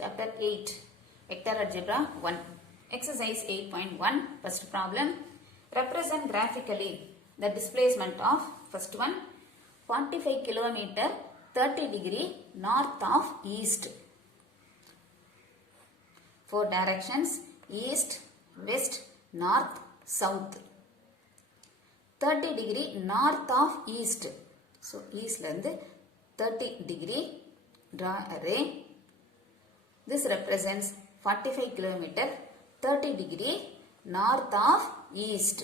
Chapter 8 Vector Algebra 1 Exercise 8.1 First problem Represent graphically the displacement of first one 45 kilometer 30 degree north of east. Four directions east, west, north, south. 30 degree north of east. So east lende 30 degree draw a ray. This represents 45 kilometer 30 degree north of east.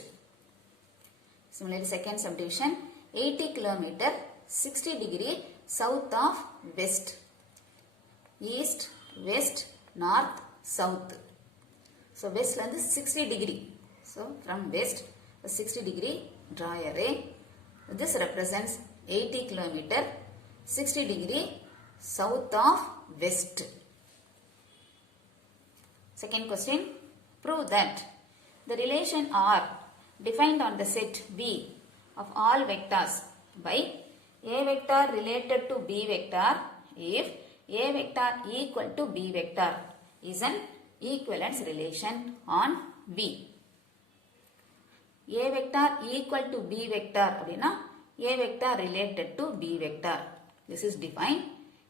Similarly, second subdivision 80 kilometer 60 degree south of west. East, west, north, south. So west lende 60 degree. So from west 60 degree draw a ray. This represents 80 kilometer 60 degree south of west. Second question, prove that the relation R defined on the set V of all vectors by A vector related to B vector if A vector equal to B vector is an equivalence relation on V. A vector equal to B vector அப்படினா A vector related to B vector. This is defined.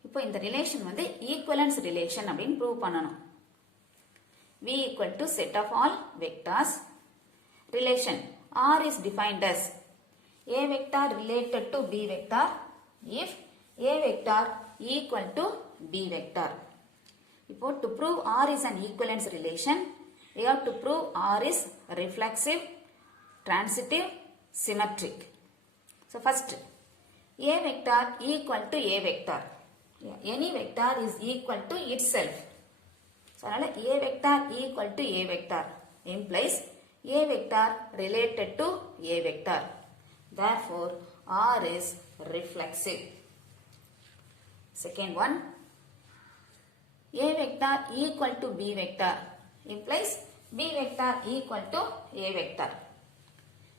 இப்போ இந்த relation வந்து equivalence relation அப்படினு prove பண்ணணும். V equal to set of all vectors. Relation R is defined as A vector related to B vector if A vector equal to B vector. இப்போ to prove R is an equivalence relation, we have to prove R is reflexive, transitive, symmetric. So first, A vector equal to A vector. Any vector is equal to itself. So A vector equal to A vector implies A vector related to A vector. Therefore, R is reflexive. Second one, A vector equal to B vector implies B vector equal to A vector.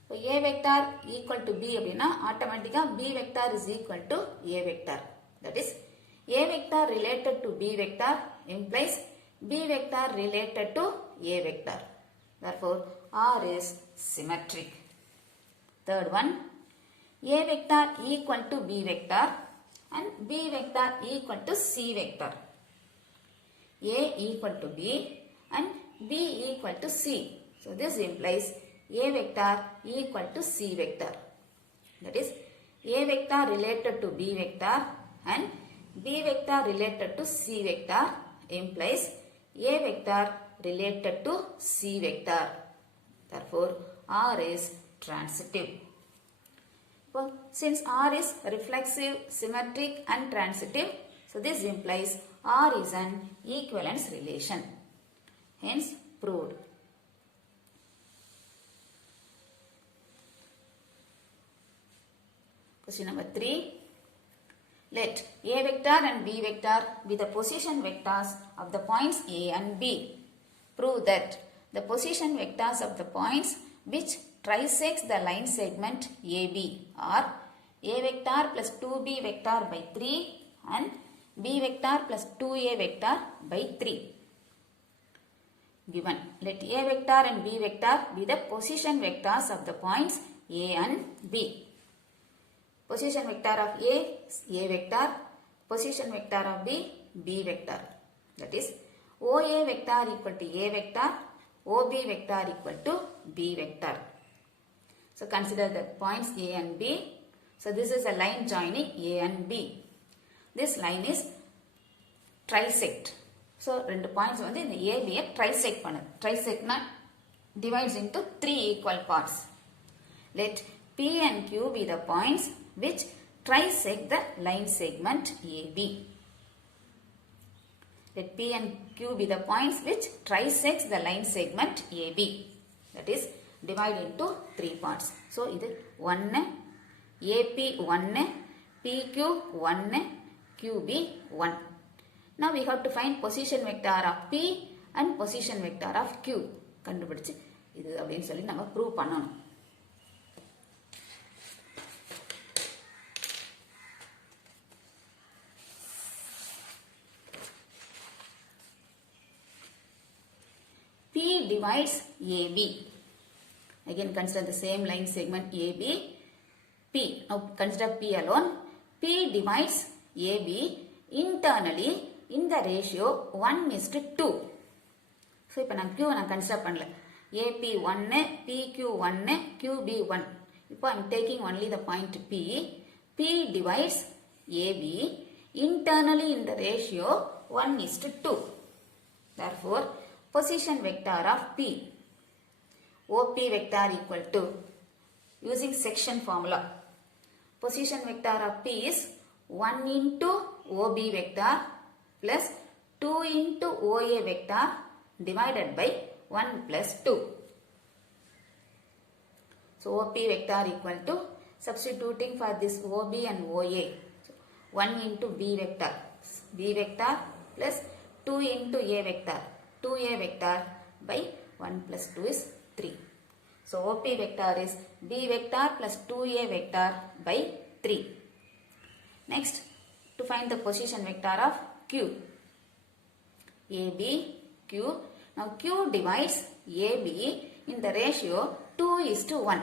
So A vector equal to B அப்படினா automatically B vector is equal to A vector. That is A vector related to B vector implies B vector related to A vector. Therefore, R is symmetric. Third one, A vector equal to B vector and B vector equal to C vector. A equal to B and B equal to C. So this implies A vector equal to C vector. That is A vector related to B vector and B vector related to C vector implies A vector related to C vector. Therefore, R is transitive. Well, since R is reflexive, symmetric and transitive, so this implies R is an equivalence relation. Hence, proved. Question number 3. Let A vector and B vector be the position vectors of the points A and B. Prove that the position vectors of the points which trisects the line segment AB are A vector plus 2B vector by 3 and B vector plus 2A vector by 3. Given, let A vector and B vector be the position vectors of the points A and B. Position vector of A is A vector, position vector of B, B vector. That is, OA vector equal to A vector, OB vector equal to B vector. So consider the points A and B. So this is a line joining A and B. This line is trisect. So two points வந்து இந்த AB trisect பண்ணுது. Trisect divides into 3 equal parts. Let P and Q be the points which trisect the line segment AB. Let P and Q be the points which trisects the line segment AB. That is, divide into 3 parts. So, இது 1, AP 1, PQ 1, QB 1. Now, we have to find position vector of P and position vector of Q. கண்டுபிடிச்சு இது அப்படின்னு சொல்லி நம்ம prove பண்ணணும். P divides AB. Again consider the same line segment AB, P. Now consider P alone. P divides AB internally in the ratio 1:2. So, இப்போ நான் Q நான் consider பண்ணல. AP 1, PQ 1, QB 1. இப்போ I am taking only the point P. P divides AB internally in the ratio 1:2. Therefore, position vector of P, OP vector equal to, using section formula, position vector of P is 1 into OB vector plus 2 into OA vector divided by 1 plus 2. So, OP vector equal to, substituting for this OB and OA, 1 into B vector plus 2 into A vector, 2A vector by 1 plus 2 is 3. So, OP vector is B vector plus 2A vector by 3. Next, to find the position vector of Q. AB, Q. Now, Q divides AB in the ratio 2:1.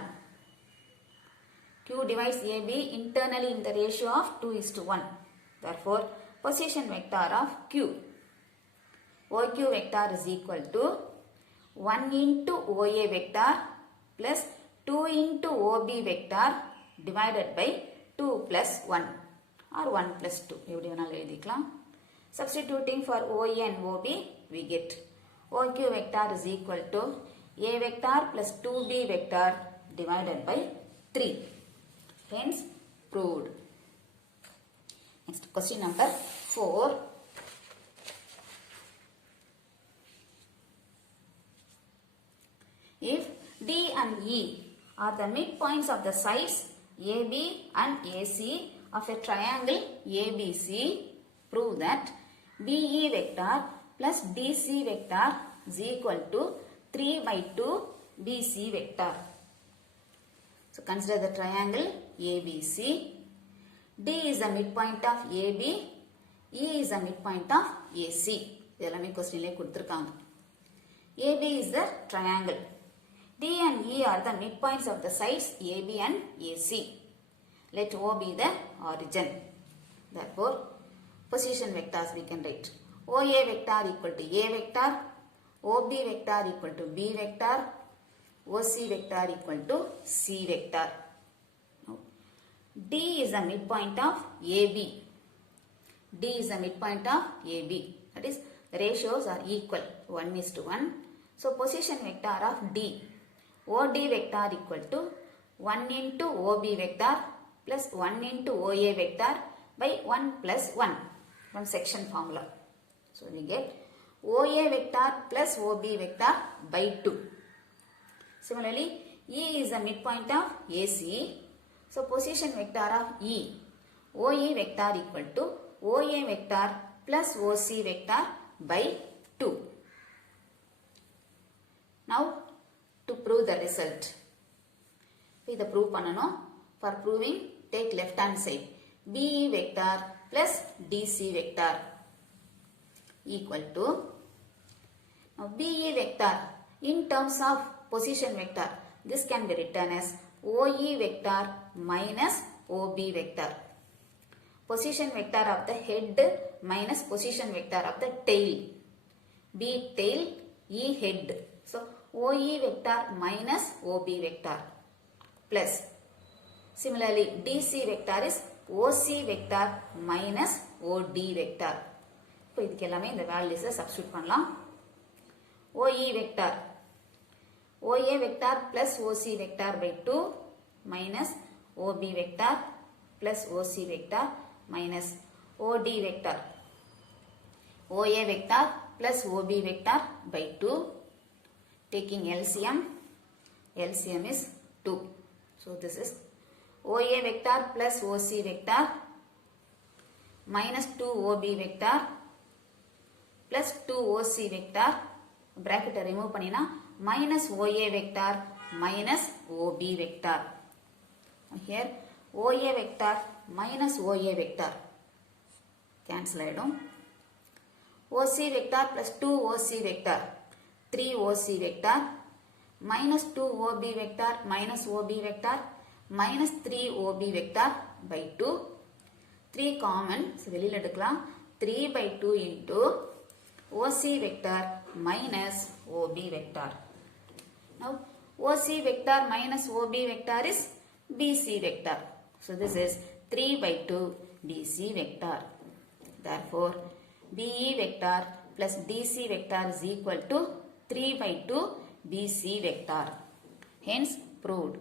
Q divides AB internally in the ratio of 2:1. Therefore, position vector of Q, OQ vector is equal to 1 into OA vector plus 2 into OB vector divided by 2 plus 1 or 1 plus 2. எப்படி வேணாலும் எழுதிக்கலாம். Substituting for OA and OB, we get OQ vector is equal to A vector plus 2B vector divided by 3. Hence, proved. Next, question number 4. If D and E are the midpoints of the sides AB and AC of a triangle ABC, prove that BE vector plus BC vector is equal to 3/2 BC vector. So, consider the triangle ABC. D is the midpoint of AB. E is the midpoint of AC. இதெல்லாமே கொஸ்டின்லே கொடுத்திருக்காங்க. AB is the triangle. D and E are the midpoints of the sides AB and AC. Let O be the origin. Therefore, position vectors we can write. OA vector equal to A vector, OB vector equal to B vector, OC vector equal to C vector. Now, D is the midpoint of AB. D is the midpoint of AB. That is, the ratios are equal, 1:1. So, position vector of D, OD vector equal to 1 into OB vector plus 1 into OA vector by 1 plus 1 from section formula. So, we get OA vector plus OB vector by 2. Similarly, E is the midpoint of AC. So, position vector of E, OE vector equal to OA vector plus OC vector by 2. Now, to prove the result. இதை prove பண்ணணும். For proving, take left hand side. BE vector plus DC vector equal to, now BE vector in terms of position vector, this can be written as OE vector minus OB vector. Position vector of the head minus position vector of the tail. B tail, E head. So, OE vector minus OB vector plus, similarly, DC vector is OC vector minus OD vector. இப்போ இதுக்கு எல்லாமே இந்த வேல்யூஸை substitute பண்ணலாம். OE vector, OA vector plus OC vector by 2 minus OB vector plus OC vector minus OD vector. OA vector plus OB vector by 2. Taking LCM, LCM is 2. So, this is OA vector plus OC vector minus 2 OB vector plus 2 OC vector, bracket remove பண்ணினா minus OA vector minus OB vector. Here OA vector minus OA vector cancel ஆயிடும். OC vector plus 2 OC vector 3 OC vector minus 2 OB vector minus OB vector minus 3 OB vector by 2. 3 common, so வெளியில் எடுக்கலாம். 3 by 2 into OC vector minus OB vector. Now OC vector minus OB vector is BC vector. So this is 3 by 2 BC vector. Therefore BE vector plus DC vector is equal to 3 by 2 BC vector. Hence proved.